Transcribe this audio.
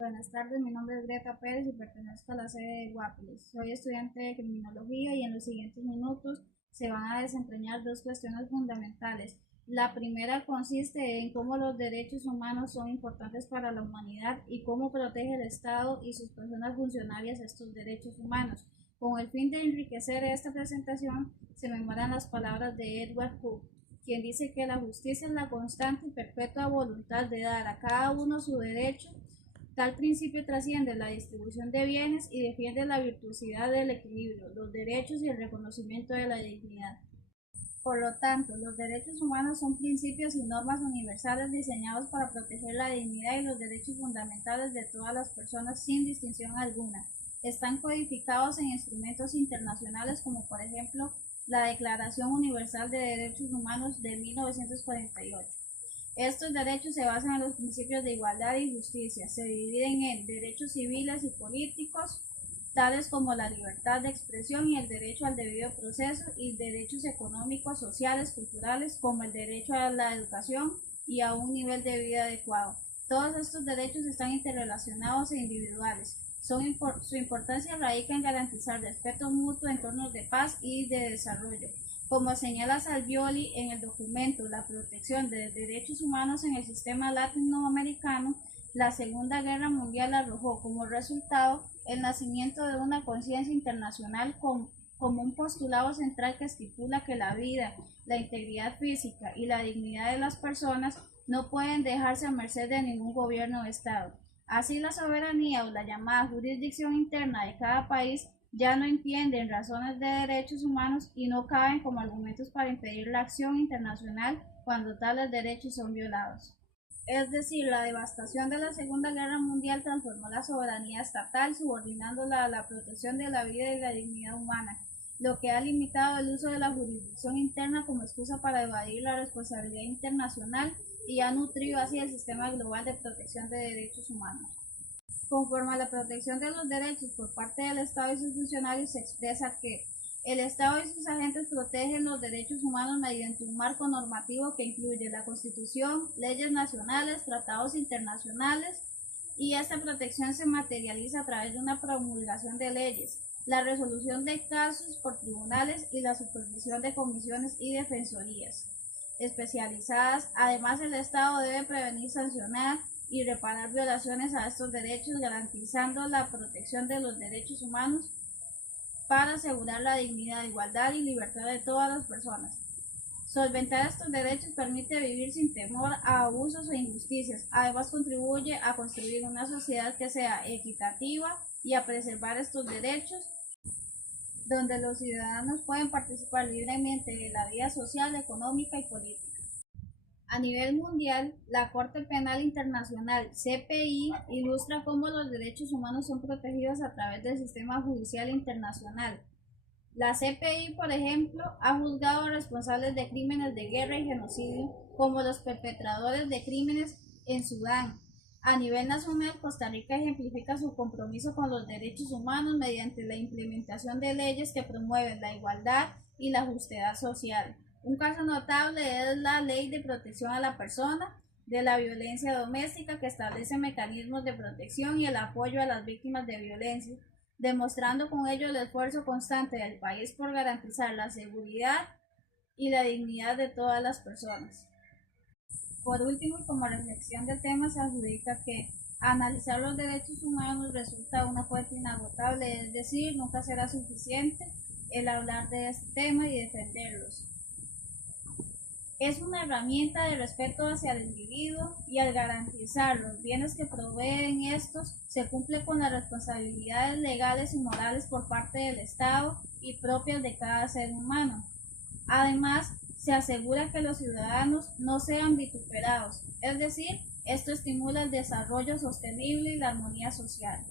Buenas tardes, mi nombre es Greta Pérez y pertenezco a la sede de Guapiles. Soy estudiante de criminología y en los siguientes minutos se van a desempeñar dos cuestiones fundamentales. La primera consiste en cómo los derechos humanos son importantes para la humanidad y cómo protege el Estado y sus personas funcionarias estos derechos humanos. Con el fin de enriquecer esta presentación, se memoran las palabras de Edward Hooke, quien dice que la justicia es la constante y perpetua voluntad de dar a cada uno su derecho. Tal principio trasciende la distribución de bienes y defiende la virtuosidad del equilibrio, los derechos y el reconocimiento de la dignidad. Por lo tanto, los derechos humanos son principios y normas universales diseñados para proteger la dignidad y los derechos fundamentales de todas las personas sin distinción alguna. Están codificados en instrumentos internacionales como por ejemplo la Declaración Universal de Derechos Humanos de 1948. Estos derechos se basan en los principios de igualdad y justicia. Se dividen en derechos civiles y políticos, tales como la libertad de expresión y el derecho al debido proceso, y derechos económicos, sociales, culturales, como el derecho a la educación y a un nivel de vida adecuado. Todos estos derechos están interrelacionados e individuales. Su importancia radica en garantizar respeto mutuo, entornos de paz y de desarrollo. Como señala Salvioli en el documento La protección de derechos humanos en el sistema latinoamericano, la Segunda Guerra Mundial arrojó como resultado el nacimiento de una conciencia internacional como un postulado central que estipula que la vida, la integridad física y la dignidad de las personas no pueden dejarse a merced de ningún gobierno o Estado. Así, la soberanía o la llamada jurisdicción interna de cada país ya no entienden razones de derechos humanos y no caben como argumentos para impedir la acción internacional cuando tales derechos son violados. Es decir, la devastación de la Segunda Guerra Mundial transformó la soberanía estatal, subordinándola a la protección de la vida y la dignidad humana, lo que ha limitado el uso de la jurisdicción interna como excusa para evadir la responsabilidad internacional y ha nutrido así el sistema global de protección de derechos humanos. Conforme a la protección de los derechos por parte del Estado y sus funcionarios, se expresa que el Estado y sus agentes protegen los derechos humanos mediante un marco normativo que incluye la Constitución, leyes nacionales, tratados internacionales, y esta protección se materializa a través de una promulgación de leyes, la resolución de casos por tribunales y la supervisión de comisiones y defensorías especializadas. Además, el Estado debe prevenir, sancionar y reparar violaciones a estos derechos, garantizando la protección de los derechos humanos para asegurar la dignidad, igualdad y libertad de todas las personas. Solventar estos derechos permite vivir sin temor a abusos o injusticias. Además, contribuye a construir una sociedad que sea equitativa y a preservar estos derechos, donde los ciudadanos pueden participar libremente de la vida social, económica y política. A nivel mundial, la Corte Penal Internacional, CPI, ilustra cómo los derechos humanos son protegidos a través del sistema judicial internacional. La CPI, por ejemplo, ha juzgado a responsables de crímenes de guerra y genocidio, como los perpetradores de crímenes en Sudán. A nivel nacional, Costa Rica ejemplifica su compromiso con los derechos humanos mediante la implementación de leyes que promueven la igualdad y la justicia social. Un caso notable es la Ley de Protección a la Persona de la Violencia Doméstica, que establece mecanismos de protección y el apoyo a las víctimas de violencia, demostrando con ello el esfuerzo constante del país por garantizar la seguridad y la dignidad de todas las personas. Por último, y como reflexión del tema, se adjudica que analizar los derechos humanos resulta una fuente inagotable, es decir, nunca será suficiente el hablar de este tema y defenderlos. Es una herramienta de respeto hacia el individuo y al garantizar los bienes que proveen estos, se cumple con las responsabilidades legales y morales por parte del Estado y propias de cada ser humano. Además, se asegura que los ciudadanos no sean vituperados, es decir, esto estimula el desarrollo sostenible y la armonía social.